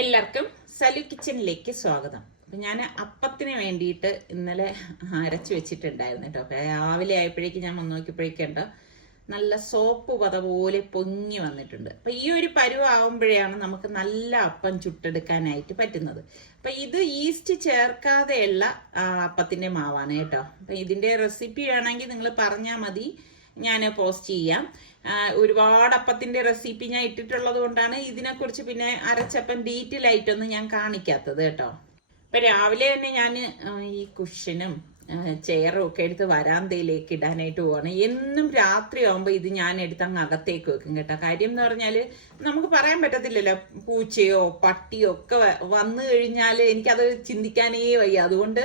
എല്ലാവർക്കും സലു കിച്ചണിലേക്ക് സ്വാഗതം. അപ്പം ഞാൻ അപ്പത്തിന് വേണ്ടിയിട്ട് ഇന്നലെ അരച്ച് വെച്ചിട്ടുണ്ടായിരുന്നു കേട്ടോ. അപ്പം രാവിലെ ആയപ്പോഴേക്കും ഞാൻ വന്ന് നോക്കിയപ്പോഴേക്കുണ്ടോ നല്ല സോപ്പ് പത പോലെ പൊങ്ങി വന്നിട്ടുണ്ട്. അപ്പം ഈ ഒരു പരുവാകുമ്പോഴാണ് നമുക്ക് നല്ല അപ്പം ചുട്ടെടുക്കാനായിട്ട് പറ്റുന്നത്. അപ്പം ഇത് ഈസ്റ്റ് ചേർക്കാതെയുള്ള അപ്പത്തിൻ്റെ മാവാണ് കേട്ടോ. അപ്പം ഇതിൻ്റെ റെസിപ്പി വേണമെങ്കിൽ നിങ്ങൾ പറഞ്ഞാൽ മതി, ഞാൻ പോസ്റ്റ് ചെയ്യാം. ഒരുപാട് അപ്പത്തിന്റെ റെസിപ്പി ഞാൻ ഇട്ടിട്ടുള്ളത് കൊണ്ടാണ് ഇതിനെക്കുറിച്ച് പിന്നെ അരച്ചപ്പം ഡീറ്റെയിൽ ആയിട്ടൊന്നും ഞാൻ കാണിക്കാത്തത് കേട്ടോ. ഇപ്പൊ രാവിലെ തന്നെ ഞാൻ ഈ കുഷ്യനും ചെയറും ഒക്കെ എടുത്ത് വരാന്തയിലേക്ക് ഇടാനായിട്ട് പോവാണ്. എന്നും രാത്രി ആവുമ്പോൾ ഇത് ഞാൻ എടുത്ത് അങ്ങ് അകത്തേക്ക് വെക്കും കേട്ടോ. കാര്യം എന്ന് പറഞ്ഞാല് നമുക്ക് പറയാൻ പറ്റത്തില്ലല്ലോ, പൂച്ചയോ പട്ടിയോ ഒക്കെ വന്നു കഴിഞ്ഞാൽ എനിക്കത് ചിന്തിക്കാനേ വയ്യ. അതുകൊണ്ട്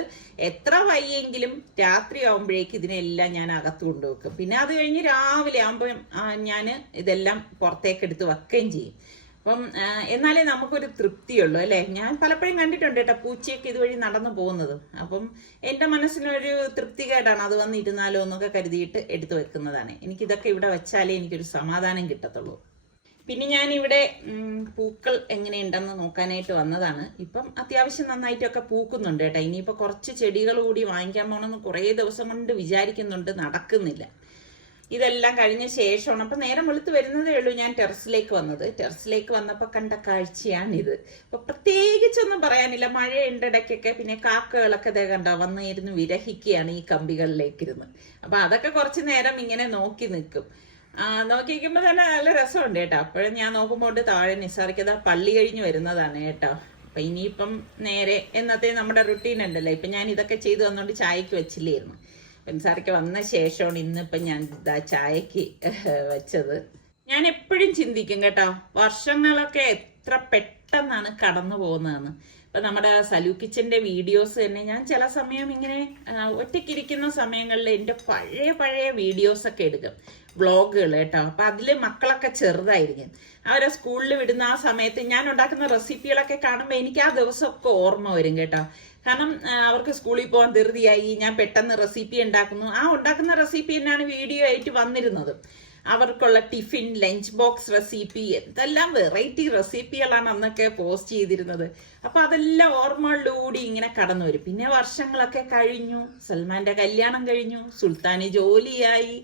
എത്ര വയ്യെങ്കിലും രാത്രി ആവുമ്പോഴേക്ക് ഇതിനെല്ലാം ഞാൻ അകത്ത് കൊണ്ടുവെക്കും. പിന്നെ അത് കഴിഞ്ഞ് രാവിലെ ആകുമ്പോൾ ഞാൻ ഇതെല്ലാം പുറത്തേക്ക് എടുത്ത് വെക്കുകയും ചെയ്യും. അപ്പം എന്നാലേ നമുക്കൊരു തൃപ്തിയുള്ളൂ അല്ലേ. ഞാൻ പലപ്പോഴും കണ്ടിട്ടുണ്ട് കേട്ടോ പൂച്ചയൊക്കെ ഇതുവഴി നടന്നു പോകുന്നത്. അപ്പം എൻ്റെ മനസ്സിനൊരു തൃപ്തികേടാണ് അത് വന്നിരുന്നാലോ എന്നൊക്കെ കരുതിയിട്ട് എടുത്തു വെക്കുന്നതാണ്. എനിക്കിതൊക്കെ ഇവിടെ വെച്ചാലേ എനിക്കൊരു സമാധാനം കിട്ടത്തുള്ളൂ. പിന്നെ ഞാനിവിടെ പൂക്കൾ എങ്ങനെയുണ്ടെന്ന് നോക്കാനായിട്ട് വന്നതാണ്. ഇപ്പം അത്യാവശ്യം നന്നായിട്ടൊക്കെ പൂക്കുന്നുണ്ട് കേട്ടോ. ഇനിയിപ്പോൾ കുറച്ച് ചെടികൾ കൂടി വാങ്ങിക്കാൻ പോകണമെന്ന് കുറേ ദിവസം കൊണ്ട് വിചാരിക്കുന്നുണ്ട്, നടക്കുന്നില്ല. ഇതെല്ലാം കഴിഞ്ഞ ശേഷമാണ്, അപ്പം നേരം വെളുത്ത് വരുന്നതേ ഉള്ളൂ ഞാൻ ടെറസിലേക്ക് വന്നത്. ടെറസിലേക്ക് വന്നപ്പോൾ കണ്ട കാഴ്ചയാണിത്. അപ്പൊ പ്രത്യേകിച്ചൊന്നും പറയാനില്ല. മഴയുണ്ട് ഇടയ്ക്കൊക്കെ. പിന്നെ കാക്കകളൊക്കെ ദേ കണ്ടോ വന്നിരുന്ന് വിരഹിക്കുകയാണ് ഈ കമ്പികളിലേക്കിരുന്ന്. അപ്പൊ അതൊക്കെ കുറച്ച് നേരം ഇങ്ങനെ നോക്കി നിൽക്കും. നോക്കി നിൽക്കുമ്പോൾ തന്നെ നല്ല രസമുണ്ട് കേട്ടോ. അപ്പോഴും ഞാൻ നോക്കുമ്പോൾ താഴെ നിസാറിക്കത പള്ളി കഴിഞ്ഞ് വരുന്നതാണ് കേട്ടോ. അപ്പൊ ഇനിയിപ്പം നേരെ എന്നത്തെ നമ്മുടെ റുട്ടീൻ ഉണ്ടല്ലോ. ഇപ്പൊ ഞാൻ ഇതൊക്കെ ചെയ്തു വന്നോണ്ട് ചായക്ക് വെച്ചില്ലായിരുന്നു. പെൻസാരയ്ക്ക് വന്ന ശേഷമാണ് ഇന്നിപ്പം ഞാൻ ഇതാ ചായക്ക് വെച്ചത്. ഞാൻ എപ്പോഴും ചിന്തിക്കും കേട്ടോ, വർഷങ്ങളൊക്കെ എത്ര പെട്ടെന്നാണ് കടന്നു പോകുന്നതെന്ന്. ഇപ്പൊ നമ്മുടെ സലു കിച്ചന്റെ വീഡിയോസ് തന്നെ ഞാൻ ചില സമയം ഇങ്ങനെ ഒറ്റയ്ക്കിരിക്കുന്ന സമയങ്ങളിൽ എൻ്റെ പഴയ വീഡിയോസ് ഒക്കെ എടുക്കും, വ്ളോഗുകൾ കേട്ടോ. അപ്പൊ അതില് മക്കളൊക്കെ ചെറുതായിരിക്കും. അവരെ സ്കൂളിൽ വിടുന്ന ആ സമയത്ത് ഞാൻ ഉണ്ടാക്കുന്ന റെസിപ്പികളൊക്കെ കാണുമ്പോൾ എനിക്ക് ആ ദിവസമൊക്കെ ഓർമ്മ വരും കേട്ടോ. കാരണം അവർക്ക് സ്കൂളിൽ പോകാൻ ധൃതിയായി, ഞാൻ പെട്ടെന്ന് റെസിപ്പി ഉണ്ടാക്കുന്നു. ആ ഉണ്ടാക്കുന്ന റെസിപ്പി തന്നെയാണ് വീഡിയോ ആയിട്ട് വന്നിരുന്നത്. അവർക്കുള്ള ടിഫിൻ, ലഞ്ച് ബോക്സ് റെസിപ്പി, എന്തെല്ലാം വെറൈറ്റി റെസിപ്പികളാണ് അന്നൊക്കെ പോസ്റ്റ് ചെയ്തിരുന്നത്. അപ്പൊ അതെല്ലാം ഓർമ്മകളിലൂടെ ഇങ്ങനെ കടന്നു വരും. പിന്നെ വർഷങ്ങളൊക്കെ കഴിഞ്ഞു, സൽമാന്റെ കല്യാണം കഴിഞ്ഞു, സുൽത്താന് ജോലിയായി,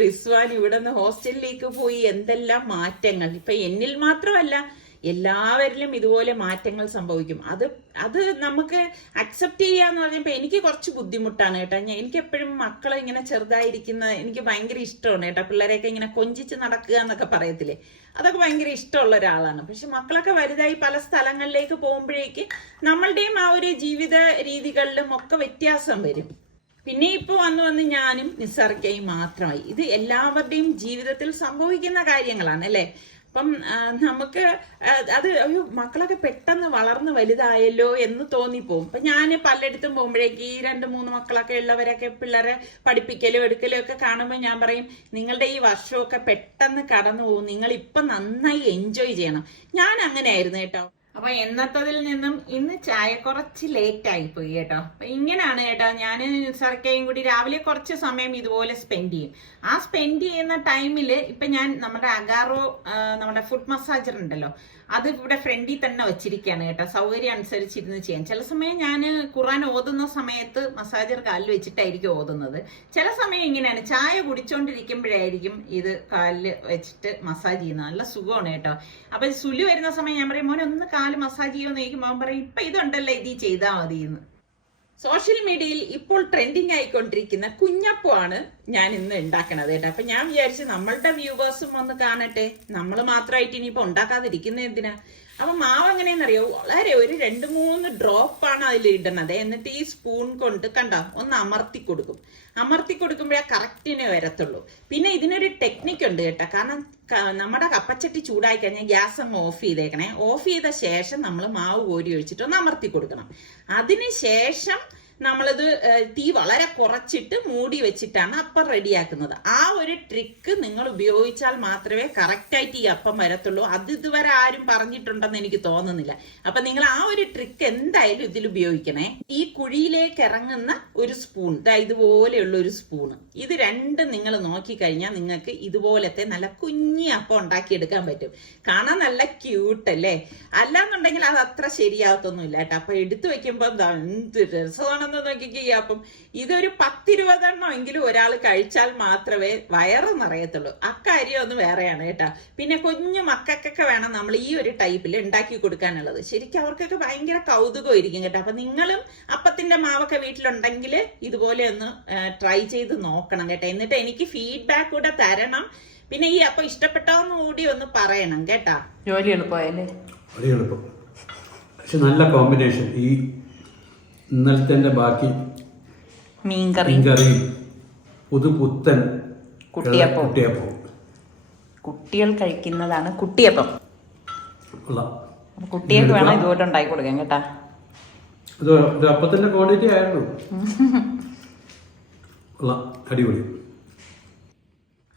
റിസ്വാൻ ഇവിടെ നിന്ന് ഹോസ്റ്റലിലേക്ക് പോയി. എന്തെല്ലാം മാറ്റങ്ങൾ. ഇപ്പൊ എന്നിൽ മാത്രമല്ല എല്ലാവരിലും ഇതുപോലെ മാറ്റങ്ങൾ സംഭവിക്കും. അത് നമുക്ക് അക്സെപ്റ്റ് ചെയ്യാന്ന് പറഞ്ഞപ്പോ എനിക്ക് കുറച്ച് ബുദ്ധിമുട്ടാണ് കേട്ടോ. എനിക്ക് എപ്പോഴും മക്കളെ ഇങ്ങനെ ചെറുതായിരിക്കുന്ന എനിക്ക് ഭയങ്കര ഇഷ്ടമാണ് കേട്ടോ. പിള്ളേരെയൊക്കെ ഇങ്ങനെ കൊഞ്ചിച്ച് നടക്കുക എന്നൊക്കെ പറയത്തില്ലേ, അതൊക്കെ ഭയങ്കര ഇഷ്ടമുള്ള ഒരാളാണ്. പക്ഷെ മക്കളൊക്കെ വലുതായി പല സ്ഥലങ്ങളിലേക്ക് പോകുമ്പോഴേക്ക് നമ്മളുടെയും ആ ഒരു ജീവിത രീതികളിലും ഒക്കെ വ്യത്യാസം വരും. പിന്നെ ഇപ്പൊ വന്ന് ഞാനും നിസാർക്കയും മാത്രമായി. ഇത് എല്ലാവരുടെയും ജീവിതത്തിൽ സംഭവിക്കുന്ന കാര്യങ്ങളാണ് അല്ലെ. അപ്പം നമുക്ക് അത് അയ്യോ മക്കളൊക്കെ പെട്ടെന്ന് വളർന്ന് വലുതായല്ലോ എന്ന് തോന്നിപ്പോവും. അപ്പൊ ഞാൻ പലയിടത്തും പോകുമ്പോഴേക്ക് ഈ 2-3 മക്കളൊക്കെ ഉള്ളവരൊക്കെ പിള്ളേരെ പഠിപ്പിക്കലും എടുക്കലും ഒക്കെ കാണുമ്പോൾ ഞാൻ പറയും, നിങ്ങളുടെ ഈ വർഷമൊക്കെ പെട്ടെന്ന് കടന്നു പോകും, നിങ്ങൾ ഇപ്പൊ നന്നായി എൻജോയ് ചെയ്യണം. ഞാൻ അങ്ങനെയായിരുന്നു കേട്ടോ. അപ്പൊ എന്നത്തതിൽ നിന്നും ഇന്ന് ചായ കുറച്ച് ലേറ്റ് ആയിപ്പോയി കേട്ടോ. അപ്പൊ ഇങ്ങനെയാണ് കേട്ടോ. ഞാൻ സർക്കയും കൂടി രാവിലെ കുറച്ച് സമയം ഇതുപോലെ സ്പെൻഡ് ചെയ്യും. ആ സ്പെൻഡ് ചെയ്യുന്ന ടൈമിൽ ഇപ്പൊ ഞാൻ നമ്മുടെ അഗാറോ നമ്മുടെ ഫുഡ് മസാജർ ഉണ്ടല്ലോ, അത് ഇവിടെ ഫ്രണ്ടിൽ തന്നെ വെച്ചിരിക്കുകയാണ് കേട്ടോ. സൗകര്യം അനുസരിച്ചിരുന്ന് ചെയ്യാൻ. ചില സമയം ഞാൻ ഖുർആൻ ഓതുന്ന സമയത്ത് മസാജർ കാലിൽ വെച്ചിട്ടായിരിക്കും ഓതുന്നത്. ചില സമയം ഇങ്ങനെയാണ്, ചായ കുടിച്ചോണ്ടിരിക്കുമ്പോഴായിരിക്കും ഇത് കാലിൽ വെച്ചിട്ട് മസാജ് ചെയ്യുന്നത്. നല്ല സുഖമാണ് കേട്ടോ. അപ്പൊ സുലു വരുന്ന സമയം ഞാൻ പറയും, മോനെ ഒന്ന് കാല് മസാജ് ചെയ്യുമെന്ന് ചോദിക്കുമ്പോൾ അവൻ പറയും, ഇപ്പൊ ഇതുണ്ടല്ലോ ഇത് ചെയ്താൽ മതി എന്ന്. സോഷ്യൽ മീഡിയയിൽ ഇപ്പോൾ ട്രെൻഡിങ് ആയിക്കൊണ്ടിരിക്കുന്ന കുഞ്ഞപ്പമാണ് ഞാൻ ഇന്ന് ഉണ്ടാക്കണത് കേട്ടോ. അപ്പൊ ഞാൻ വിചാരിച്ചു നമ്മളുടെ വ്യൂവേഴ്സും ഒന്ന് കാണട്ടെ, നമ്മൾ മാത്രമായിട്ട് ഇനിയിപ്പോ ഉണ്ടാക്കാതിരിക്കുന്ന എന്തിനാ. അപ്പൊ മാവ് എങ്ങനെയെന്നറിയോ, വളരെ ഒരു 2-3 ഡ്രോപ്പാണ് അതിൽ ഇടണത്. എന്നിട്ട് ഈ സ്പൂൺ കൊണ്ട് കണ്ടോ ഒന്ന് അമർത്തി കൊടുക്കും. അമർത്തി കൊടുക്കുമ്പോഴേ കറക്റ്റിനെ വരത്തുള്ളൂ. പിന്നെ ഇതിനൊരു ടെക്നിക്ക് ഉണ്ട് കേട്ടോ. കാരണം നമ്മുടെ കപ്പച്ചട്ടി ചൂടായി കഴിഞ്ഞാൽ ഗ്യാസ് അങ്ങ് ഓഫ് ചെയ്തേക്കണേ. ഓഫ് ചെയ്ത ശേഷം നമ്മൾ മാവ് കോരി ഒഴിച്ചിട്ട് ഒന്ന് അമർത്തി കൊടുക്കണം. അതിന് ശേഷം നമ്മളത് തീ വളരെ കുറച്ചിട്ട് മൂടി വെച്ചിട്ടാണ് അപ്പം റെഡിയാക്കുന്നത്. ആ ഒരു ട്രിക്ക് നിങ്ങൾ ഉപയോഗിച്ചാൽ മാത്രമേ കറക്റ്റായിട്ട് ഈ അപ്പം വരത്തുള്ളൂ. അത് ഇതുവരെ ആരും പറഞ്ഞിട്ടുണ്ടെന്ന് എനിക്ക് തോന്നുന്നില്ല. അപ്പൊ നിങ്ങൾ ആ ഒരു ട്രിക്ക് എന്തായാലും ഇതിൽ ഉപയോഗിക്കണേ. ഈ കുഴിയിലേക്ക് ഇറങ്ങുന്ന ഒരു സ്പൂൺ, ഇതുപോലെയുള്ള ഒരു സ്പൂണ്, ഇത് രണ്ടും നിങ്ങൾ നോക്കിക്കഴിഞ്ഞാൽ നിങ്ങൾക്ക് ഇതുപോലത്തെ നല്ല കുഞ്ഞി അപ്പം ഉണ്ടാക്കിയെടുക്കാൻ പറ്റും. കാണാൻ നല്ല ക്യൂട്ട് അല്ലേ? അല്ലാന്നുണ്ടെങ്കിൽ അത് അത്ര ശരിയാകത്തൊന്നുമില്ല കേട്ടോ. അപ്പൊ എടുത്തു വെക്കുമ്പോ എന്ത് രസമാണെന്ന് നോക്കിക്കോ ഈ അപ്പം. ഇതൊരു 10-20 എണ്ണം എങ്കിലും ഒരാൾ കഴിച്ചാൽ മാത്രമേ വയറ് നിറയത്തുള്ളൂ. അക്കാര്യം ഒന്ന് വേറെയാണ് കേട്ടോ. പിന്നെ കുഞ്ഞു മക്കൾക്കൊക്കെ വേണം നമ്മൾ ഈ ഒരു ടൈപ്പിൽ ഉണ്ടാക്കി കൊടുക്കാനുള്ളത്. ശരിക്കും അവർക്കൊക്കെ ഭയങ്കര കൗതുകമായിരിക്കും കേട്ടോ. അപ്പൊ നിങ്ങളും അപ്പത്തിന്റെ മാവൊക്കെ വീട്ടിലുണ്ടെങ്കിൽ ഇതുപോലെ ഒന്ന് ട്രൈ ചെയ്ത് നോക്കണം കേട്ടോ. എന്നിട്ട് എനിക്ക് ഫീഡ്ബാക്ക് കൂടെ തരണം. പിന്നെ ഈ അപ്പം ഇഷ്ടപ്പെട്ടാന്ന് കൂടി ഒന്ന് പറയണം കേട്ടാ. ജോലി എളുപ്പമായല്ലേ? വളരെ എളുപ്പം. പക്ഷെ നല്ല കോമ്പിനേഷൻ. ഈ ഇന്നലത്തെ ബാക്കി മീൻകറിയും പുതുപുത്തൻ കുട്ടിയപ്പം. കുട്ടികൾ കഴിക്കുന്നതാണ് കുട്ടിയപ്പം. കുട്ടികൾക്ക് വേണം ഇതുപോലെ ഉണ്ടാക്കി കൊടുക്കാൻ കേട്ടാ. ഇത് അപ്പത്തിന്റെ ക്വാണ്ടിറ്റി ആയിരുന്നു. അടിപൊളി.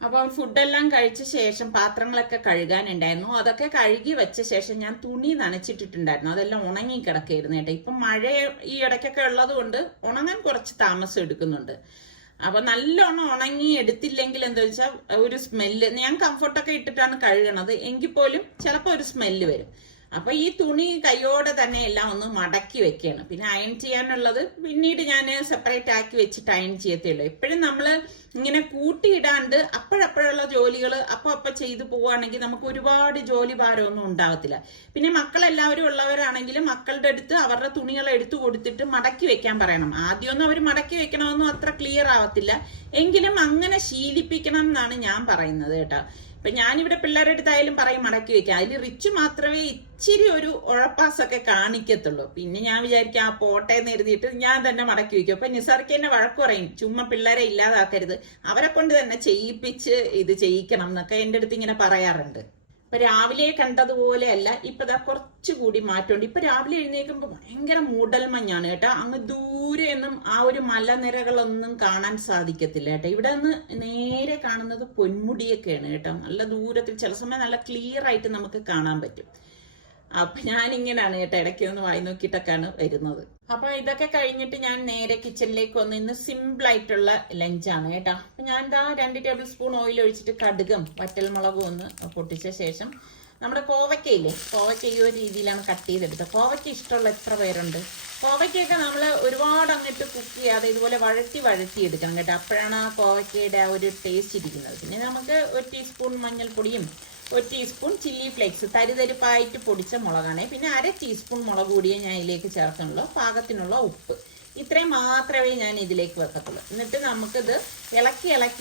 അപ്പം ഫുഡെല്ലാം കഴിച്ച ശേഷം പാത്രങ്ങളൊക്കെ കഴുകാനുണ്ടായിരുന്നു. അതൊക്കെ കഴുകി വെച്ച ശേഷം ഞാൻ തുണി നനച്ചിട്ടിട്ടുണ്ടായിരുന്നു. അതെല്ലാം ഉണങ്ങി കിടക്കായിരുന്നു കേട്ടോ. ഇപ്പം മഴ ഈ ഇടയ്ക്കൊക്കെ ഉള്ളത് കൊണ്ട് ഉണങ്ങാൻ കുറച്ച് താമസം എടുക്കുന്നുണ്ട്. അപ്പൊ നല്ലോണം ഉണങ്ങി എടുത്തില്ലെങ്കിൽ എന്താ വെച്ചാൽ ഒരു സ്മെല്ല്, ഞാൻ കംഫർട്ടൊക്കെ ഇട്ടിട്ടാണ് കഴുകണത്, എങ്കിൽ പോലും ചിലപ്പോൾ ഒരു സ്മെല്ല് വരും. അപ്പൊ ഈ തുണി കൈയോടെ തന്നെ എല്ലാം ഒന്ന് മടക്കി വെക്കുകയാണ്. പിന്നെ അയൺ ചെയ്യാനുള്ളത് പിന്നീട് ഞാൻ സെപ്പറേറ്റ് ആക്കി വെച്ചിട്ട് അയൺ ചെയ്യത്തുള്ളൂ. എപ്പോഴും നമ്മള് ഇങ്ങനെ കൂട്ടിയിടാണ്ട് അപ്പോഴപ്പോഴുള്ള ജോലികൾ അപ്പൊ ചെയ്തു പോവുകയാണെങ്കിൽ നമുക്ക് ഒരുപാട് ജോലി ഭാരമൊന്നും ഉണ്ടാവത്തില്ല. പിന്നെ മക്കളെല്ലാവരും ഉള്ളവരാണെങ്കിലും മക്കളുടെ അടുത്ത് അവരുടെ തുണികൾ എടുത്തു കൊടുത്തിട്ട് മടക്കി വെക്കാൻ പറയണം. ആദ്യമൊന്നും അവർ മടക്കി വെക്കണമെന്നും അത്ര ക്ലിയർ ആവത്തില്ല, എങ്കിലും അങ്ങനെ ശീലിപ്പിക്കണം എന്നാണ് ഞാൻ പറയുന്നത് കേട്ടോ. ഇപ്പൊ ഞാനിവിടെ പിള്ളേരുടെ അടുത്തായാലും പറയും മടക്കി വെക്കാം. അതിൽ റിച്ച് മാത്രമേ ഇച്ചിരി ഒരു ഉഴപ്പാസൊക്കെ കാണിക്കത്തുള്ളൂ. പിന്നെ ഞാൻ വിചാരിക്കും ആ പോട്ടേന്ന് എഴുതിയിട്ട് ഞാൻ തന്നെ മടക്കി വെക്കും. അപ്പൊ നിസാർക്ക് എന്നെ വഴക്ക് പറയും, ചുമ്മാ പിള്ളേരെ ഇല്ലാതാക്കരുത്, അവരെ കൊണ്ട് തന്നെ ചെയ്യിപ്പിച്ച് ഇത് ചെയ്യിക്കണം എന്നൊക്കെ എൻ്റെ അടുത്ത് ഇങ്ങനെ പറയാറുണ്ട്. ഇപ്പൊ രാവിലെ കണ്ടതുപോലെ അല്ല, ഇപ്പൊ ഇതാ കുറച്ചുകൂടി മാറ്റമുണ്ട്. ഇപ്പൊ രാവിലെ എഴുന്നേൽക്കുമ്പോ ഭയങ്കര മൂടൽമഞ്ഞാണ് കേട്ടോ. അങ്ങ് ദൂരെ ഒന്നും ആ ഒരു മലനിരകളൊന്നും കാണാൻ സാധിക്കത്തില്ല കേട്ടോ. ഇവിടെ നിന്ന് നേരെ കാണുന്നത് പൊന്മുടിയൊക്കെയാണ് കേട്ടോ. നല്ല ദൂരത്തിൽ ചില സമയം നല്ല ക്ലിയർ ആയിട്ട് നമുക്ക് കാണാൻ പറ്റും. അപ്പൊ ഞാനിങ്ങനെയാണ് കേട്ടോ, ഇടയ്ക്ക് ഒന്ന് വായി നോക്കിയിട്ടൊക്കെയാണ് വരുന്നത്. അപ്പൊ ഇതൊക്കെ കഴിഞ്ഞിട്ട് ഞാൻ നേരെ കിച്ചണിലേക്ക് വന്ന് ഇന്ന് സിമ്പിൾ ആയിട്ടുള്ള ലഞ്ചാണ് കേട്ടോ. അപ്പൊ ഞാൻ ഇതാ 2 ടേബിൾ സ്പൂൺ ഓയിൽ ഒഴിച്ചിട്ട് കടുകും വറ്റൽമുളകും ഒന്ന് പൊട്ടിച്ച ശേഷം നമ്മുടെ കോവയ്ക്കയില്ലേ, കോവയ്ക്ക ഈ ഒരു രീതിയിലാണ് കട്ട് ചെയ്തെടുത്തത്. കോവയ്ക്ക ഇഷ്ടമുള്ള എത്ര പേരുണ്ട്? കോവയ്ക്കൊക്കെ നമ്മൾ ഒരുപാട് അങ്ങോട്ട് കുക്ക് ചെയ്യാതെ ഇതുപോലെ വഴറ്റി എടുക്കണം കേട്ടോ. അപ്പോഴാണ് ആ കോവയ്ക്കയുടെ ആ ഒരു ടേസ്റ്റ് ഇരിക്കുന്നത്. പിന്നെ നമുക്ക് 1 ടീസ്പൂൺ മഞ്ഞൾപ്പൊടിയും 1 ടീസ്പൂൺ ചില്ലി ഫ്ലേക്സ് തരിതരിപ്പായിട്ട് പൊടിച്ച മുളകാണ്. പിന്നെ 1/2 ടീസ്പൂൺ മുളക് കൂടിയേ ഞാൻ ഇതിലേക്ക് ചേർക്കുന്നുള്ളൂ. പാകത്തിനുള്ള ഉപ്പ്, ഇത്രയും മാത്രമേ ഞാൻ ഇതിലേക്ക് വെക്കത്തുള്ളൂ. എന്നിട്ട് നമുക്കിത്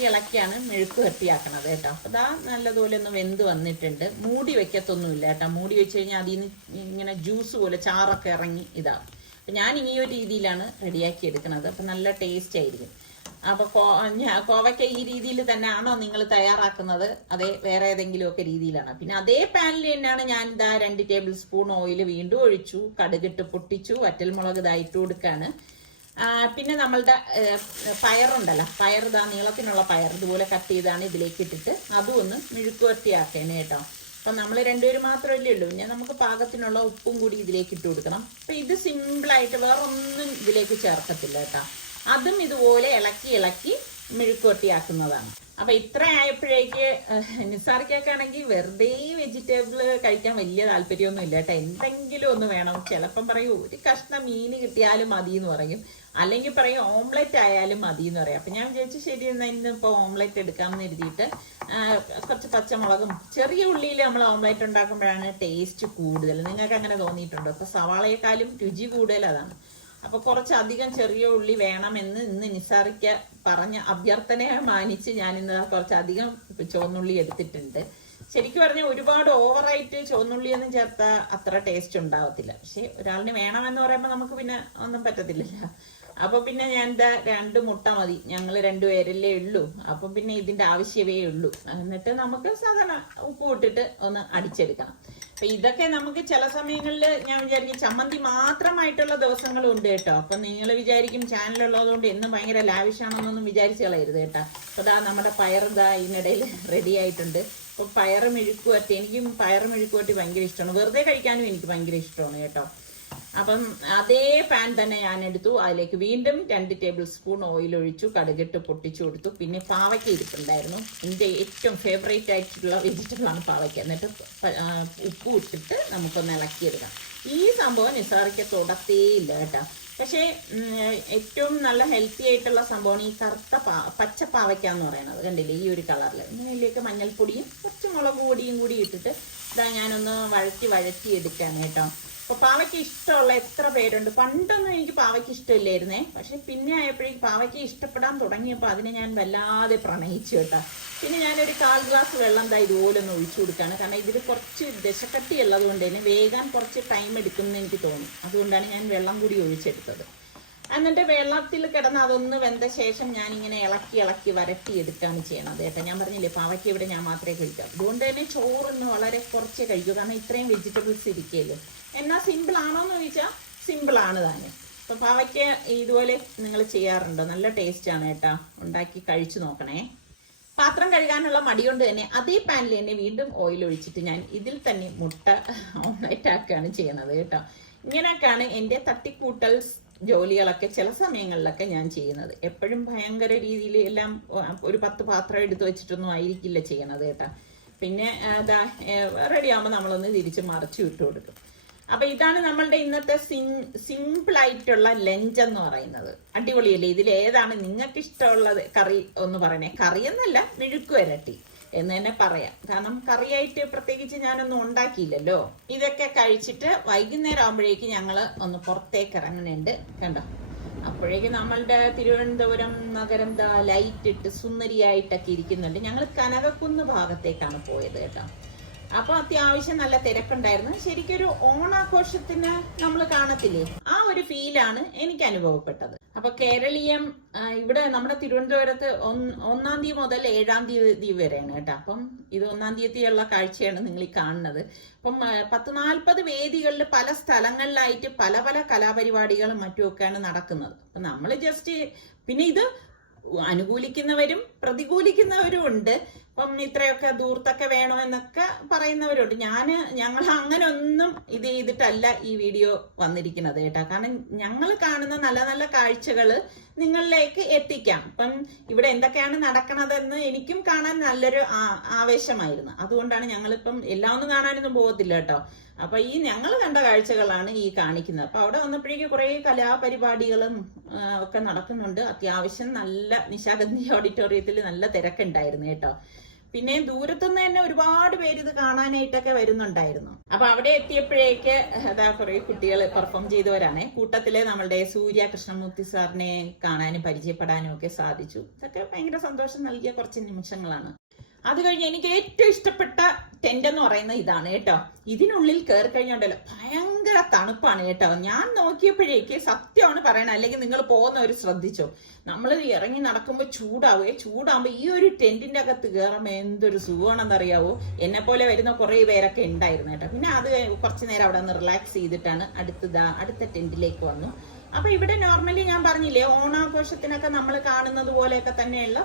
ഇളക്കിയാണ് മെഴുക്ക് വരട്ടിയാക്കണത് കേട്ടോ. അപ്പൊ ഇതാ നല്ലതുപോലെ ഒന്ന് വെന്ത് വന്നിട്ടുണ്ട്. മൂടി വെക്കത്തൊന്നുമില്ല കേട്ടോ. മൂടി വെച്ച് കഴിഞ്ഞാൽ അതിൽ നിന്ന് ഇങ്ങനെ ജ്യൂസ് പോലെ ചാറൊക്കെ ഇറങ്ങി ഇതാവും. അപ്പൊ ഞാൻ ഈ ഒരു രീതിയിലാണ് റെഡിയാക്കി എടുക്കുന്നത്. അപ്പൊ നല്ല ടേസ്റ്റ് ആയിരിക്കും. അപ്പൊ കോവയ്ക്ക ഈ രീതിയിൽ തന്നെയാണോ നിങ്ങൾ തയ്യാറാക്കുന്നത്, അതേ വേറെ ഏതെങ്കിലും ഒക്കെ രീതിയിലാണ്? പിന്നെ അതേ പാനിൽ തന്നെയാണ് ഞാൻ ഇതാ 2 ടേബിൾ സ്പൂൺ ഓയിൽ വീണ്ടും ഒഴിച്ചു, കടുകിട്ട് പൊട്ടിച്ചു, വറ്റൽമുളക് ഇതായിട്ട് കൊടുക്കാണ്. പിന്നെ നമ്മളുടെ പയറുണ്ടല്ലോ, പയർ ഇതാ നീളത്തിനുള്ള പയർ ഇതുപോലെ കട്ട് ചെയ്താണ് ഇതിലേക്ക് ഇട്ടിട്ട് അതും ഒന്ന് മെഴുക്ക് വരട്ടിയാക്കേനെ കേട്ടോ. അപ്പൊ നമ്മൾ രണ്ടുപേരും മാത്രമല്ലേ ഉള്ളൂ, പിന്നെ നമുക്ക് പാകത്തിനുള്ള ഉപ്പും കൂടി ഇതിലേക്ക് ഇട്ട് കൊടുക്കണം. അപ്പൊ ഇത് സിമ്പിളായിട്ട് വേറെ ഒന്നും ഇതിലേക്ക് ചേർക്കത്തില്ല കേട്ടോ. അതും ഇതുപോലെ ഇളക്കി മെഴുക്ക് വരട്ടിയാക്കുന്നതാണ്. അപ്പൊ ഇത്ര ആയപ്പോഴേക്ക് നിസാർക്കൊക്കെ ആണെങ്കിൽ വെറുതെ വെജിറ്റബിൾ കഴിക്കാൻ വലിയ താല്പര്യമൊന്നും ഇല്ല കേട്ടോ. എന്തെങ്കിലും ഒന്ന് വേണം. ചിലപ്പം പറയും ഒരു കഷ്ണം മീൻ കിട്ടിയാലും മതി എന്ന് പറയും, അല്ലെങ്കിൽ പറയും ഓംലെറ്റ് ആയാലും മതി എന്ന് പറയും. അപ്പൊ ഞാൻ വിചാരിച്ചു ശരി എന്നാ ഇന്നിപ്പോ ഓംലെറ്റ് എടുക്കാമെന്ന് എഴുതിയിട്ട് കുറച്ച് പച്ചമുളകും ചെറിയ ഉള്ളിയിൽ നമ്മൾ ഓംലെറ്റ് ഉണ്ടാക്കുമ്പോഴാണ് ടേസ്റ്റ് കൂടുതൽ. നിങ്ങൾക്ക് അങ്ങനെ തോന്നിയിട്ടുണ്ടോ? ഇപ്പൊ സവാളയെക്കാളും രുചി കൂടുതൽ അതാണ്. അപ്പൊ കുറച്ചധികം ചെറിയ ഉള്ളി വേണമെന്ന് ഇന്ന് നിസാറിക്ക പറഞ്ഞ അഭ്യർത്ഥനയെ മാനിച്ച് ഞാൻ ഇന്ന് കുറച്ചധികം ചുവന്നുള്ളി എടുത്തിട്ടുണ്ട്. ശരിക്കും പറഞ്ഞാൽ ഒരുപാട് ഓവറായിട്ട് ചുവന്നുള്ളിയൊന്നും ചേർത്താൽ അത്ര ടേസ്റ്റ് ഉണ്ടാവത്തില്ല. പക്ഷെ ഒരാളിന് വേണമെന്ന് പറയുമ്പോൾ നമുക്ക് പിന്നെ ഒന്നും പറ്റത്തില്ലല്ലോ. അപ്പൊ പിന്നെ ഞാൻ എന്താ 2 മുട്ട മതി, ഞങ്ങൾ 2 പേരല്ലേ ഉള്ളൂ, അപ്പൊ പിന്നെ ഇതിന്റെ ആവശ്യമേ ഉള്ളൂ. എന്നിട്ട് നമുക്ക് സാധാരണ ഉപ്പ് ഇട്ടിട്ട് ഒന്ന് അടിച്ചെടുക്കണം. അപ്പൊ ഇതൊക്കെ നമുക്ക് ചില സമയങ്ങളിൽ ഞാൻ വിചാരിക്കും ചമ്മന്തി മാത്രമായിട്ടുള്ള ദിവസങ്ങളും ഉണ്ട് കേട്ടോ. അപ്പൊ നിങ്ങൾ വിചാരിക്കും ചാനലുള്ളതുകൊണ്ട് എന്നും ഭയങ്കര ലാവിഷാണെന്നൊന്നും വിചാരിച്ചു കളയരുത് കേട്ടോ. അപ്പൊ ദാ നമ്മുടെ പയർ ഇതിനിടയിൽ റെഡി ആയിട്ടുണ്ട്. അപ്പൊ പയറ് മെഴുക്കുവരട്ടി, എനിക്കും പയറ് മെഴുക്കുവരട്ടി ഭയങ്കര ഇഷ്ടമാണ്, വെറുതെ കഴിക്കാനും എനിക്ക് ഭയങ്കര ഇഷ്ടമാണ് കേട്ടോ. അപ്പം അതേ പാൻ തന്നെ ഞാൻ എടുത്തു, അതിലേക്ക് വീണ്ടും 2 ടേബിൾ സ്പൂൺ ഓയിൽ ഒഴിച്ചു, കടുകിട്ട് പൊട്ടിച്ചു കൊടുത്തു. പിന്നെ പാവയ്ക്ക ഇരിപ്പുണ്ടായിരുന്നു, എൻ്റെ ഏറ്റവും ഫേവറേറ്റ് ആയിട്ടുള്ള വെജിറ്റബിളാണ് പാവയ്ക്ക. എന്നിട്ട് ഉപ്പ് ഇട്ടിട്ട് നമുക്കൊന്ന് ഇളക്കിയെടുക്കാം. ഈ സംഭവം നിസാറിക്ക് തൊടത്തേ ഇല്ല കേട്ടോ. പക്ഷേ ഏറ്റവും നല്ല ഹെൽത്തി ആയിട്ടുള്ള സംഭവമാണ് ഈ കറുത്ത പച്ച പാവയ്ക്ക എന്ന് പറയുന്നത്. കണ്ടില്ലേ ഈ ഒരു കളറിൽ. ഇതിലേക്ക് മഞ്ഞൾപ്പൊടിയും കുറച്ച് മുളക് പൊടിയും കൂടി ഇട്ടിട്ട് ഇതാ ഞാനൊന്ന് വഴറ്റി എടുക്കാൻ കേട്ടോ. അപ്പൊ പാവയ്ക്ക് ഇഷ്ടമുള്ള എത്ര പേരുണ്ട്. പണ്ടൊന്നും എനിക്ക് പാവയ്ക്ക് ഇഷ്ടമില്ലായിരുന്നേ, പക്ഷെ പിന്നെ ആയപ്പോഴേക്കും പാവയ്ക്ക് ഇഷ്ടപ്പെടാൻ തുടങ്ങിയപ്പോൾ അതിനെ ഞാൻ വല്ലാതെ പ്രണയിച്ചു കേട്ടോ. പിന്നെ ഞാനൊരു 1/4 ഗ്ലാസ് വെള്ളം ഇതുപോലെ ഒന്ന് ഒഴിച്ചു കൊടുക്കുകയാണ്. കാരണം ഇതിൽ കുറച്ച് ദശക്കട്ടി ഉള്ളത് കൊണ്ട് തന്നെ വേഗം കുറച്ച് ടൈം എടുക്കുമെന്ന് എനിക്ക് തോന്നി. അതുകൊണ്ടാണ് ഞാൻ വെള്ളം കൂടി ഒഴിച്ചെടുത്തത്. എന്നിട്ട് വെള്ളത്തിൽ കിടന്ന് അതൊന്ന് വെന്ത ശേഷം ഞാനിങ്ങനെ ഇളക്കി വരട്ടി എടുക്കുകയാണ് ചെയ്യണത് കേട്ടോ. ഞാൻ പറഞ്ഞില്ലേ പാവയ്ക്ക് ഇവിടെ ഞാൻ മാത്രമേ കഴിക്കൂ, അതുകൊണ്ട് തന്നെ ചോറൊന്ന് വളരെ കുറച്ചേ കഴിക്കൂ, കാരണം ഇത്രയും വെജിറ്റബിൾസ് ഇരിക്കുകയല്ലോ. എന്നാ സിമ്പിൾ ആണോ എന്ന് ചോദിച്ചാൽ സിമ്പിൾ ആണ് തന്നെ. അപ്പൊ പാവയ്ക്ക് ഇതുപോലെ നിങ്ങൾ ചെയ്യാറുണ്ടോ? നല്ല ടേസ്റ്റ് ആണ് കേട്ടോ, ഉണ്ടാക്കി കഴിച്ചു നോക്കണേ. പാത്രം കഴുകാനുള്ള മടി കൊണ്ട് തന്നെ അതേ പാനിൽ തന്നെ വീണ്ടും ഓയിൽ ഒഴിച്ചിട്ട് ഞാൻ ഇതിൽ തന്നെ മുട്ട ഓംലെറ്റ് ആക്കുകയാണ് ചെയ്യണത് കേട്ടോ. ഇങ്ങനെയൊക്കെയാണ് എൻ്റെ തട്ടിക്കൂട്ടൽ ജോലികളൊക്കെ ചില സമയങ്ങളിലൊക്കെ ഞാൻ ചെയ്യുന്നത്. എപ്പോഴും ഭയങ്കര രീതിയിൽ എല്ലാം ഒരു 10 പാത്രം എടുത്ത് വെച്ചിട്ടൊന്നും ആയിരിക്കില്ല ചെയ്യണത് കേട്ടോ. പിന്നെ റെഡി ആകുമ്പോൾ നമ്മളൊന്ന് തിരിച്ച് മറിച്ചു ഇട്ട് കൊടുക്കും. അപ്പൊ ഇതാണ് നമ്മളുടെ ഇന്നത്തെ സിമ്പിൾ ആയിട്ടുള്ള ലഞ്ച് എന്ന് പറയുന്നത്. അടിപൊളിയല്ലേ? ഇതിൽ ഏതാണ് നിങ്ങൾക്ക് ഇഷ്ടമുള്ളത് കറി ഒന്ന് പറയണേ. കറി എന്നല്ല, മെഴുക്ക് വരട്ടി എന്ന് തന്നെ പറയാം, കാരണം കറിയായിട്ട് പ്രത്യേകിച്ച് ഞാനൊന്നും ഉണ്ടാക്കിയില്ലല്ലോ. ഇതൊക്കെ കഴിച്ചിട്ട് വൈകുന്നേരം ആകുമ്പോഴേക്ക് ഞങ്ങള് ഒന്ന് പുറത്തേക്ക് ഇറങ്ങുന്നുണ്ട് കണ്ടോ. അപ്പോഴേക്ക് നമ്മളുടെ തിരുവനന്തപുരം നഗരം ലൈറ്റ് ഇട്ട് സുന്ദരിയായിട്ടൊക്കെ ഇരിക്കുന്നുണ്ട്. ഞങ്ങൾ കനകക്കുന്ന് ഭാഗത്തേക്കാണ് പോയത് കേട്ടോ. അപ്പൊ അത്യാവശ്യം നല്ല തിരക്കുണ്ടായിരുന്നു. ശരിക്കൊരു ഓണാഘോഷത്തിന് നമ്മൾ കാണത്തില്ലേ, ആ ഒരു ഫീലാണ് എനിക്ക് അനുഭവപ്പെട്ടത്. അപ്പൊ കേരളീയം ഇവിടെ നമ്മുടെ തിരുവനന്തപുരത്ത് 1-ാം തീയതി മുതൽ 7-ാം തീയതി വരെയാണ് കേട്ടോ. അപ്പം ഇത് 1-ാം തീയതിയുള്ള കാഴ്ചയാണ് നിങ്ങൾ ഈ കാണുന്നത്. അപ്പം 10-40 വേദികളിൽ പല സ്ഥലങ്ങളിലായിട്ട് പല പല കലാപരിപാടികളും മറ്റുമൊക്കെയാണ് നടക്കുന്നത്. അപ്പൊ നമ്മൾ ജസ്റ്റ് പിന്നെ ഇത് അനുകൂലിക്കുന്നവരും പ്രതികൂലിക്കുന്നവരും ഉണ്ട്. അപ്പം ഇത്രയൊക്കെ ദൂർത്തൊക്കെ വേണോ എന്നൊക്കെ പറയുന്നവരുണ്ട്. ഞങ്ങൾ അങ്ങനെ ഒന്നും ഇത് ചെയ്തിട്ടല്ല ഈ വീഡിയോ വന്നിരിക്കുന്നത് കേട്ടോ. കാരണം ഞങ്ങൾ കാണുന്ന നല്ല നല്ല കാഴ്ചകൾ നിങ്ങളിലേക്ക് എത്തിക്കാം. അപ്പം ഇവിടെ എന്തൊക്കെയാണ് നടക്കണതെന്ന് എനിക്കും കാണാൻ നല്ലൊരു ആവേശമായിരുന്നു. അതുകൊണ്ടാണ് ഞങ്ങളിപ്പം എല്ലാം ഒന്നും കാണാനൊന്നും പോകത്തില്ല കേട്ടോ. അപ്പൊ ഈ ഞങ്ങൾ കണ്ട കാഴ്ചകളാണ് ഈ കാണിക്കുന്നത്. അപ്പൊ അവിടെ വന്നപ്പോഴേക്കും കുറെ കലാപരിപാടികളും ഒക്കെ നടക്കുന്നുണ്ട്. അത്യാവശ്യം നല്ല നിശാഗന്ധി ഓഡിറ്റോറിയത്തിൽ നല്ല തിരക്കുണ്ടായിരുന്നു കേട്ടോ. പിന്നെ ദൂരത്തുനിന്ന് തന്നെ ഒരുപാട് പേര് ഇത് കാണാനായിട്ടൊക്കെ വരുന്നുണ്ടായിരുന്നു. അപ്പൊ അവിടെ എത്തിയപ്പോഴേക്ക് കുറെ കുട്ടികൾ പെർഫോം ചെയ്തവരാണ്. കൂട്ടത്തില് നമ്മളുടെ സൂര്യ കൃഷ്ണമൂർത്തി സാറിനെ കാണാനും പരിചയപ്പെടാനും ഒക്കെ സാധിച്ചു. ഇതൊക്കെ ഭയങ്കര സന്തോഷം നൽകിയ കുറച്ച് നിമിഷങ്ങളാണ്. അത് കഴിഞ്ഞ് എനിക്ക് ഏറ്റവും ഇഷ്ടപ്പെട്ട ടെന്റ് എന്ന് പറയുന്നത് ഇതാണ് കേട്ടോ. ഇതിനുള്ളിൽ കയറി കഴിഞ്ഞോണ്ടല്ലോ ഭയങ്കര തണുപ്പാണ് കേട്ടോ. ഞാൻ നോക്കിയപ്പോഴേക്ക് സത്യമാണ് പറയണത്, അല്ലെങ്കിൽ നിങ്ങൾ പോകുന്നവർ ശ്രദ്ധിച്ചോ, നമ്മൾ ഇറങ്ങി നടക്കുമ്പോൾ ചൂടാവുമ്പോൾ ഈ ഒരു ടെന്റിന്റെ അകത്ത് കയറുമ്പോൾ എന്തൊരു സുഖമാണെന്നറിയാവോ. എന്നെ പോലെ വരുന്ന കുറെ പേരൊക്കെ ഉണ്ടായിരുന്നു കേട്ടോ. പിന്നെ അത് കുറച്ചു നേരം അവിടെ ഒന്ന് റിലാക്സ് ചെയ്തിട്ടാണ് അടുത്ത ടെന്റിലേക്ക് വന്നു. അപ്പൊ ഇവിടെ നോർമലി ഞാൻ പറഞ്ഞില്ലേ ഓണാഘോഷത്തിനൊക്കെ നമ്മൾ കാണുന്നത് പോലെയൊക്കെ തന്നെയുള്ള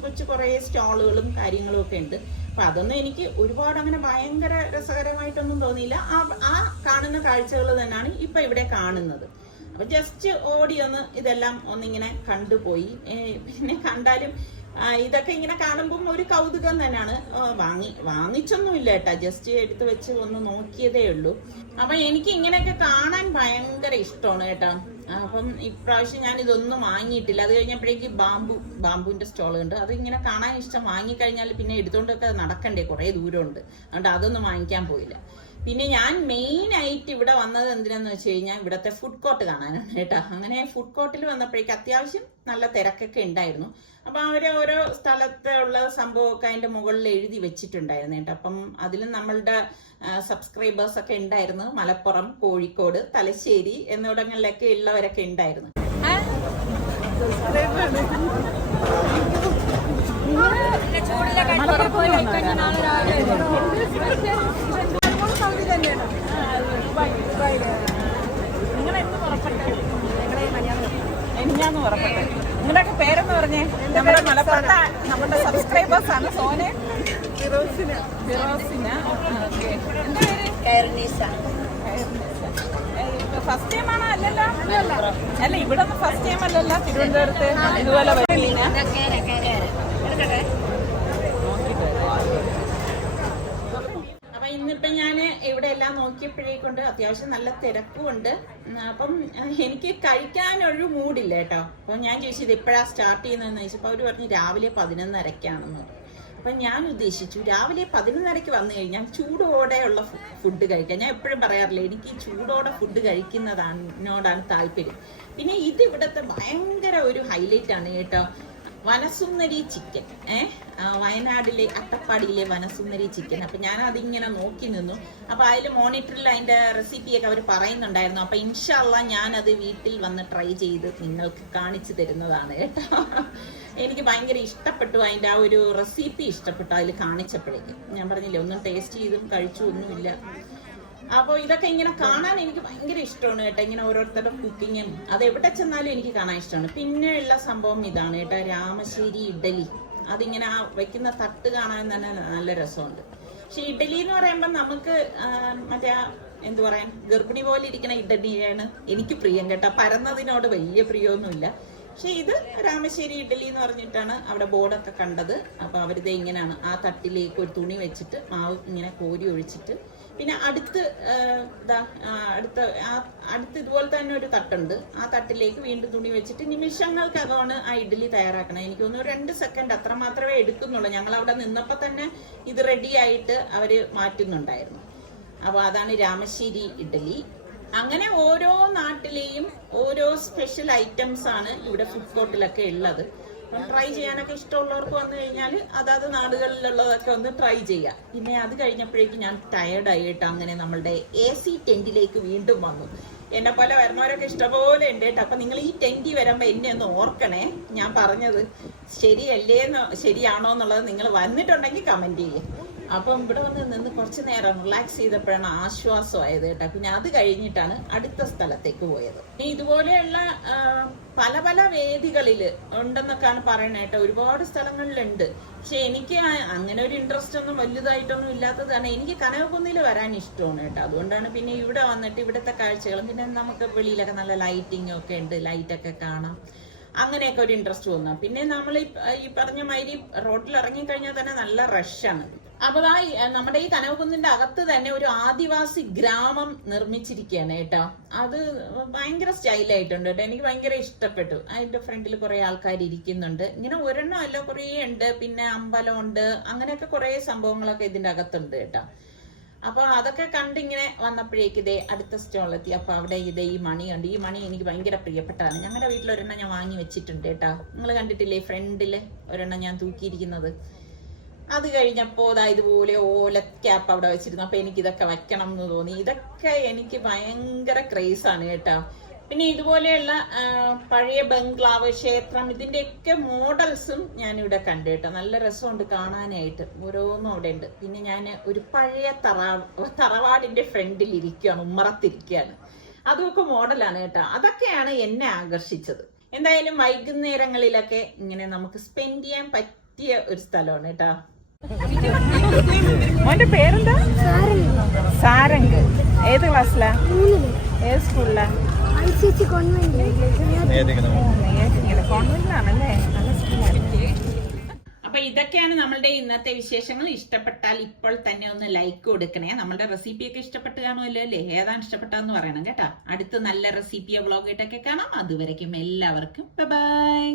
കൊച്ചു കുറെ സ്റ്റാളുകളും കാര്യങ്ങളും ഒക്കെ ഉണ്ട്. അപ്പൊ അതൊന്നും എനിക്ക് ഒരുപാട് അങ്ങനെ ഭയങ്കര രസകരമായിട്ടൊന്നും തോന്നിയില്ല. ആ കാണുന്ന കാഴ്ചകൾ തന്നെയാണ് ഇപ്പൊ ഇവിടെ കാണുന്നത്. അപ്പൊ ജസ്റ്റ് ഓടി ഇതെല്ലാം ഒന്നിങ്ങനെ കണ്ടുപോയി. പിന്നെ കണ്ടാലും ഇതൊക്കെ ഇങ്ങനെ കാണുമ്പം ഒരു കൗതുകം തന്നെയാണ്. വാങ്ങിച്ചൊന്നും ഇല്ല കേട്ടാ, ജസ്റ്റ് എടുത്ത് വെച്ച് ഒന്ന് നോക്കിയതേ ഉള്ളൂ. അപ്പൊ എനിക്ക് ഇങ്ങനെയൊക്കെ കാണാൻ ഭയങ്കര ഇഷ്ടമാണ് കേട്ടോ. അപ്പം ഇപ്രാവശ്യം ഞാൻ ഇതൊന്നും വാങ്ങിയിട്ടില്ല. അത് കഴിഞ്ഞപ്പോഴേക്ക് ബാമ്പുവിന്റെ സ്റ്റോൾ ഉണ്ട്. അത് ഇങ്ങനെ കാണാൻ ഇഷ്ടം. വാങ്ങിക്കഴിഞ്ഞാൽ പിന്നെ എടുത്തോണ്ടൊക്കെ നടക്കണ്ടേ, കുറെ ദൂരമുണ്ട്. അതുകൊണ്ട് അതൊന്നും വാങ്ങിക്കാൻ പോയില്ല. പിന്നെ ഞാൻ മെയിൻ ആയിട്ട് ഇവിടെ വന്നത് എന്തിനാന്ന് വെച്ച് കഴിഞ്ഞാൽ ഇവിടത്തെ ഫുഡ് കോർട്ട് കാണാനാണ് കേട്ടോ. അങ്ങനെ ഫുഡ് കോർട്ടിൽ വന്നപ്പോഴേക്ക് അത്യാവശ്യം നല്ല തിരക്കൊക്കെ ഉണ്ടായിരുന്നു. അപ്പൊ അവര് ഓരോ സ്ഥലത്തുള്ള സംഭവമൊക്കെ അതിന്റെ മുകളിൽ എഴുതി വെച്ചിട്ടുണ്ടായിരുന്നു കേട്ടോ. അപ്പം അതിലും നമ്മളുടെ സബ്സ്ക്രൈബേഴ്സ് ഒക്കെ ഉണ്ടായിരുന്നു. മലപ്പുറം, കോഴിക്കോട്, തലശ്ശേരി എന്നിവിടങ്ങളിലൊക്കെ ഉള്ളവരൊക്കെ ഉണ്ടായിരുന്നു. എനിക്കാന്ന് പുറപ്പെട്ടെ. നിങ്ങളുടെയൊക്കെ പേരെന്ന് പറഞ്ഞേ? നമ്മുടെ മലപ്പുറത്തെ നമ്മുടെ സബ്സ്ക്രൈബേഴ്സ് ആണ്. സോനെ, ഫിറോസിന. ഓക്കെ. എന്താ പേര്? ഫസ്റ്റ് ടൈം ആണോ? അല്ലല്ലോ. അല്ല, ഇവിടെ ഒന്നും ഫസ്റ്റ് ടൈം അല്ലല്ലോ. തിരുവനന്തപുരത്ത് ഇതുപോലെ വരുന്നില്ല. അപ്പൊ ഇന്നിപ്പം ഞാൻ ഇവിടെ എല്ലാം നോക്കിയപ്പോഴേക്കൊണ്ട് അത്യാവശ്യം നല്ല തിരക്കുമുണ്ട്. അപ്പം എനിക്ക് കഴിക്കാനൊരു മൂഡില്ല കേട്ടോ. അപ്പൊ ഞാൻ ചോദിച്ചു ഇത് എപ്പോഴാ സ്റ്റാർട്ട് ചെയ്യുന്നതെന്ന് ചോദിച്ചപ്പോൾ അവർ പറഞ്ഞു രാവിലെ 11:30 അപ്പൊ ഞാൻ ഉദ്ദേശിച്ചു രാവിലെ 11:30 വന്നു കഴിഞ്ഞാൽ ചൂടോടെയുള്ള ഫുഡ് കഴിക്കാം. ഞാൻ എപ്പോഴും പറയാറില്ല, എനിക്ക് ചൂടോടെ ഫുഡ് കഴിക്കുന്നതിനോടാണ് താല്പര്യം. പിന്നെ ഇത് ഇവിടുത്തെ ഭയങ്കര ഒരു ഹൈലൈറ്റ് ആണ് കേട്ടോ, വനസുന്ദരി ചിക്കൻ. വയനാടിലെ അട്ടപ്പാടിയിലെ വനസുന്ദരി ചിക്കൻ. അപ്പൊ ഞാൻ അതിങ്ങനെ നോക്കി നിന്നു. അപ്പൊ അതിൽ മോണിറ്ററിൽ അതിന്റെ റെസിപ്പിയൊക്കെ അവർ പറയുന്നുണ്ടായിരുന്നു. അപ്പൊ ഇൻഷാല്ലാ ഞാനത് വീട്ടിൽ വന്ന് ട്രൈ ചെയ്ത് നിങ്ങൾക്ക് കാണിച്ചു തരുന്നതാണ് കേട്ടോ. എനിക്ക് ഭയങ്കര ഇഷ്ടപ്പെട്ടു, അതിന്റെ ആ ഒരു റെസിപ്പി ഇഷ്ടപ്പെട്ടു അതിൽ കാണിച്ചപ്പോഴേക്കും. ഞാൻ പറഞ്ഞില്ലേ, ഒന്നും ടേസ്റ്റ് ചെയ്തും കഴിച്ചു ഒന്നുമില്ല. അപ്പോൾ ഇതൊക്കെ ഇങ്ങനെ കാണാൻ എനിക്ക് ഭയങ്കര ഇഷ്ടമാണ് കേട്ടോ, ഇങ്ങനെ ഓരോരുത്തരുടെ കുക്കിങ്ങും അത് എവിടെ ചെന്നാലും എനിക്ക് കാണാൻ ഇഷ്ടമാണ്. പിന്നെ ഉള്ള സംഭവം ഇതാണ് കേട്ടോ, രാമശ്ശേരി ഇഡലി. അതിങ്ങനെ ആ വെക്കുന്ന തട്ട് കാണാൻ തന്നെ നല്ല രസമുണ്ട്. പക്ഷെ ഇഡലി എന്ന് പറയുമ്പോൾ നമുക്ക് മറ്റേ എന്തു പറയാൻ, ഗർഭിണി പോലെ ഇരിക്കുന്ന ഇഡലിയാണ് എനിക്ക് പ്രിയം കേട്ടോ. പരന്നതിനോട് വലിയ പ്രിയമൊന്നുമില്ല. പക്ഷെ ഇത് രാമശ്ശേരി ഇഡലി എന്ന് പറഞ്ഞിട്ടാണ് അവിടെ ബോർഡൊക്കെ കണ്ടത്. അപ്പൊ അവരിത് ഇങ്ങനെയാണ്, ആ തട്ടിലേക്ക് ഒരു തുണി വെച്ചിട്ട് മാവ് ഇങ്ങനെ കോരി ഒഴിച്ചിട്ട്, പിന്നെ അടുത്ത് ഇതുപോലെ തന്നെ ഒരു തട്ടുണ്ട്, ആ തട്ടിലേക്ക് വീണ്ടും തുണി വെച്ചിട്ട് നിമിഷങ്ങൾക്കകമാണ് ആ ഇഡ്ഡലി തയ്യാറാക്കണം. എനിക്ക് തോന്നുന്നു 2 സെക്കൻഡ് അത്ര മാത്രമേ എടുക്കുന്നുള്ളൂ. ഞങ്ങൾ അവിടെ നിന്നപ്പോൾ തന്നെ ഇത് റെഡി ആയിട്ട് അവര് മാറ്റുന്നുണ്ടായിരുന്നു. അപ്പൊ അതാണ് രാമശ്ശേരി ഇഡ്ഡലി. അങ്ങനെ ഓരോ നാട്ടിലെയും ഓരോ സ്പെഷ്യൽ ഐറ്റംസ് ആണ് ഇവിടെ ഫുഡ് കോർട്ടിലൊക്കെ ഉള്ളത്. അപ്പം ട്രൈ ചെയ്യാനൊക്കെ ഇഷ്ടമുള്ളവർക്ക് വന്നു കഴിഞ്ഞാൽ അതാത് നാടുകളിലുള്ളതൊക്കെ ഒന്ന് ട്രൈ ചെയ്യാം. പിന്നെ അത് കഴിഞ്ഞപ്പോഴേക്കും ഞാൻ ടയർഡായിട്ട് അങ്ങനെ നമ്മളുടെ AC ടെന്റിലേക്ക് വീണ്ടും വന്നു. എന്നെ പോലെ വരുന്നവരൊക്കെ ഇഷ്ടംപോലെ ഉണ്ട് കേട്ടോ. അപ്പൊ നിങ്ങൾ ഈ ടെന്റിൽ വരുമ്പോ എന്നെ ഒന്ന് ഓർക്കണേ. ഞാൻ പറഞ്ഞത് ശരിയാണോ എന്നുള്ളത് നിങ്ങൾ വന്നിട്ടുണ്ടെങ്കിൽ കമന്റ് ചെയ്യേ. അപ്പം ഇവിടെ വന്ന് നിന്ന് കുറച്ച് നേരം റിലാക്സ് ചെയ്തപ്പോഴാണ് ആശ്വാസമായത് കേട്ടോ. പിന്നെ അത് കഴിഞ്ഞിട്ടാണ് അടുത്ത സ്ഥലത്തേക്ക് പോയത്. ഇതുപോലെയുള്ള പല പല വേദികളിൽ ഉണ്ടെന്നൊക്കെയാണ് പറയുന്നത് കേട്ടോ. ഒരുപാട് സ്ഥലങ്ങളിലുണ്ട്. പക്ഷെ എനിക്ക് അങ്ങനെ ഒരു ഇൻട്രസ്റ്റ് ഒന്നും വലുതായിട്ടൊന്നും ഇല്ലാത്തതാണ്. എനിക്ക് കനകക്കുന്നിൽ വരാൻ ഇഷ്ടമാണ് കേട്ടോ. അതുകൊണ്ടാണ് പിന്നെ ഇവിടെ വന്നിട്ട് ഇവിടുത്തെ കാഴ്ചകളും, പിന്നെ നമുക്ക് വെളിയിലൊക്കെ നല്ല ലൈറ്റിംഗ് ഒക്കെ ഉണ്ട്, ലൈറ്റൊക്കെ കാണാം, അങ്ങനെയൊക്കെ ഒരു ഇൻട്രസ്റ്റ് തോന്നാം. പിന്നെ നമ്മൾ ഈ പറഞ്ഞ മാതിരി റോഡിൽ ഇറങ്ങിക്കഴിഞ്ഞാൽ തന്നെ നല്ല റഷാണ്. അപ്പൊ നമ്മുടെ ഈ കനകക്കുന്നിന്റെ അകത്ത് തന്നെ ഒരു ആദിവാസി ഗ്രാമം നിർമ്മിച്ചിരിക്കുകയാണ് കേട്ടോ. അത് ഭയങ്കര സ്റ്റൈലായിട്ടുണ്ട് കേട്ടോ, എനിക്ക് ഭയങ്കര ഇഷ്ടപ്പെട്ടു. അതിന്റെ ഫ്രണ്ടിൽ കുറെ ആൾക്കാർ ഇരിക്കുന്നുണ്ട്. ഇങ്ങനെ ഒരെണ്ണം അല്ല, കുറേ ഉണ്ട്. പിന്നെ അമ്പലമുണ്ട്, അങ്ങനെയൊക്കെ കുറെ സംഭവങ്ങളൊക്കെ ഇതിന്റെ അകത്തുണ്ട് കേട്ടോ. അപ്പൊ അതൊക്കെ കണ്ടിങ്ങനെ വന്നപ്പോഴേക്ക് ഇതേ അടുത്ത സ്റ്റോളെത്തി. അപ്പൊ അവിടെ ഇതേ ഈ മണി ഉണ്ട്. ഈ മണി എനിക്ക് ഭയങ്കര പ്രിയപ്പെട്ടതാണ്. ഞങ്ങളുടെ വീട്ടിൽ ഒരെണ്ണം ഞാൻ വാങ്ങി വെച്ചിട്ടുണ്ട് കേട്ടോ. നിങ്ങൾ കണ്ടിട്ടില്ലേ, ഫ്രണ്ടില് ഒരെണ്ണം ഞാൻ തൂക്കിയിരിക്കുന്നത്. അത് കഴിഞ്ഞപ്പോ ഇതുപോലെ ഓല ക്യാപ്പ് അവിടെ വെച്ചിരുന്നു. അപ്പൊ എനിക്ക് ഇതൊക്കെ വെക്കണം എന്ന് തോന്നി. ഇതൊക്കെ എനിക്ക് ഭയങ്കര ക്രേസാണ് കേട്ടോ. പിന്നെ ഇതുപോലെയുള്ള പഴയ ബംഗ്ലാവ്, ക്ഷേത്രം, ഇതിന്റെയൊക്കെ മോഡൽസും ഞാൻ ഇവിടെ കണ്ടു കേട്ടോ. നല്ല രസമുണ്ട് കാണാനായിട്ട്, ഓരോന്നും അവിടെ ഉണ്ട്. പിന്നെ ഞാൻ ഒരു പഴയ തറവാടിന്റെ ഫ്രണ്ടിൽ ഇരിക്കുകയാണ്, ഉമ്മറത്തിരിക്കുകയാണ്. അതൊക്കെ മോഡലാണ് കേട്ടോ. അതൊക്കെയാണ് എന്നെ ആകർഷിച്ചത്. എന്തായാലും വൈകുന്നേരങ്ങളിലൊക്കെ ഇങ്ങനെ നമുക്ക് സ്പെൻഡ് ചെയ്യാൻ പറ്റിയ ഒരു സ്ഥലമാണ് കേട്ടോ. മോന്റെ പേരെന്താ? സാരംഗ്. ഏത് ക്ലാസ്സിലാ? ഏത് സ്കൂളിലാ? കോൺവെന്റിലാണല്ലേ? നല്ല സ്കൂളാണ്. അപ്പൊ ഇതൊക്കെയാണ് നമ്മളുടെ ഇന്നത്തെ വിശേഷങ്ങൾ. ഇഷ്ടപ്പെട്ടാൽ ഇപ്പോൾ തന്നെ ഒന്ന് ലൈക്ക് കൊടുക്കണേ. നമ്മളുടെ റെസിപ്പിയൊക്കെ ഇഷ്ടപ്പെട്ട് കാണുമല്ലോ അല്ലേ? ഏതാണ് ഇഷ്ടപ്പെട്ടതെന്ന് പറയണം കേട്ടോ. അടുത്ത് നല്ല റെസിപ്പിയോ വ്ളോഗായിട്ടൊക്കെ കാണാം. അതുവരയ്ക്കും എല്ലാവർക്കും ബൈ.